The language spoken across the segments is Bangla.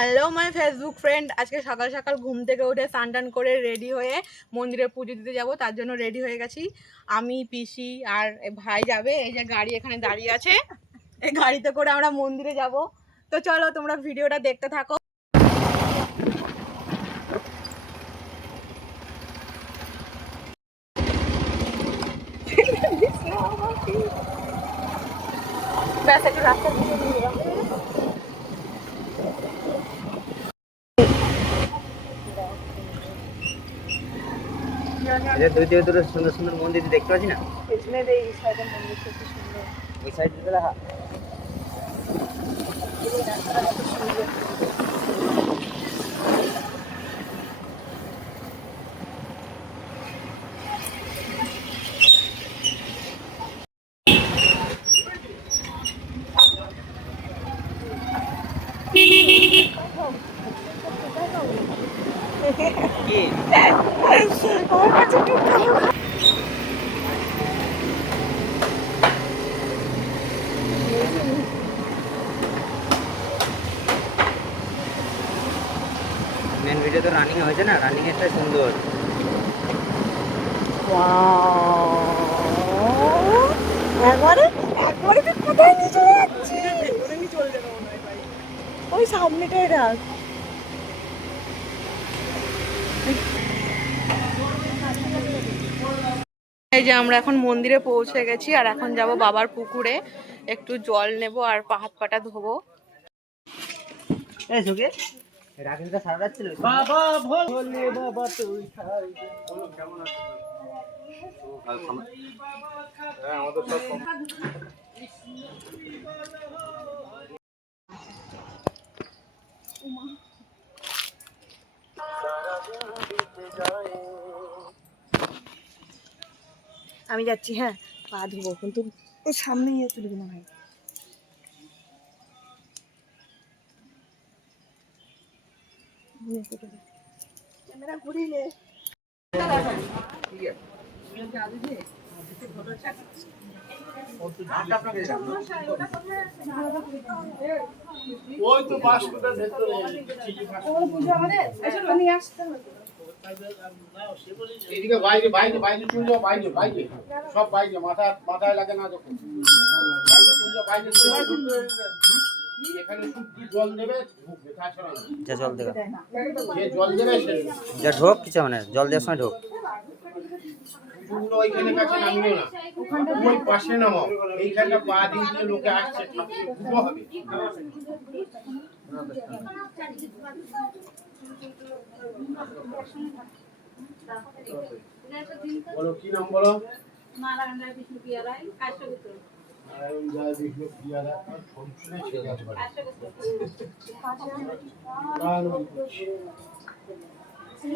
হ্যালো মাই ফেসবুক ফ্রেন্ড আজকে সকাল সকাল ঘুম থেকে উঠে স্নান টান করে রেডি হয়ে মন্দিরে পুজো দিতে যাব, তার জন্য রেডি হয়ে গেছি। আমি, পিসি আর ভাই যাবে, এই যে গাড়ি এখানে দাঁড়িয়ে আছে, এই গাড়িতে করে আমরা মন্দিরে যাব। তো চলো, তোমরা ভিডিওটা দেখতে থাকো। ব্যাস, একটু রাস্তা এদের দুই দিকে দুটো সুন্দর সুন্দর মন্দির দেখতে পাচ্ছি না? পেছনে এই সাইডের মন্দিরটা কি সুন্দর? ওই সাইড দিকে হা কি? আমার কাছে একটু ভালো মেন ভিডিও তো রানিং হয়েছে না? রানিং একটা সুন্দর। একবারে একবারে তুই কোথায় নিয়ে চলে যাচ্ছিস? ওই সামনেটাই রাখ। এই যে আমরা এখন মন্দিরে পৌঁছে গেছি আর এখন যাব বাবার পুকুরে। একটু জল নেব আর পা হাত পাটা ধোবো। আমি যাচ্ছি হ্যাঁ। পা ধুবো কিন্তু ও সামনে গিয়ে তুলবি না ভাই ক্যামেরা ঘুরিলে ওই তো বাস্কটার ভেতরে। চিলি এদিকে বাইরে বাইরে বাইরে চলে যাও বাইরে বাইরে। সব বাইরে মাথা মাথায় লাগে না যখন। বাইরে চলে যাও বাইরে চলে যাও। এখানে শুদ্ধি জল দেবে? তাছাড়া যা জল দেবে। যে জল দেবে সে। যা ঢোক কিছু মানে জল দেওয়ার সময় ঢোক। পুরো ওইখানে কাছে নামিও না। ওই পাশে নামাও। পা দিয়ে দিয়ে লোকে আসছে ঠাকুর হবে। বলো কি নাম বলো? নারায়ণ জয় বিষ্ণু প্রিয়া রায় শুনেছি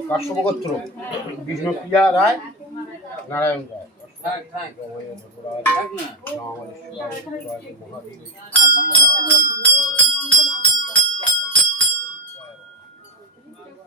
কাশ্যপগোত্র বিষ্ণুপ্রিয়া রায় নারায়ণ রায়।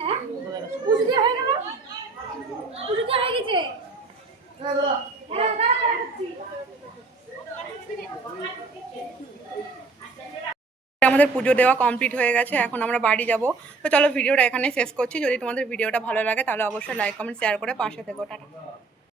হ্যাঁ? হয়ে আমাদের পুজো দেওয়া কমপ্লিট হয়ে গেছে, এখন আমরা বাড়ি যাব। তো চলো, ভিডিওটা এখানে শেষ করছি। যদি তোমাদের ভিডিওটা ভালো লাগে, তাহলে অবশ্যই লাইক কমেন্ট শেয়ার করে পাশে থেকো। টাটা।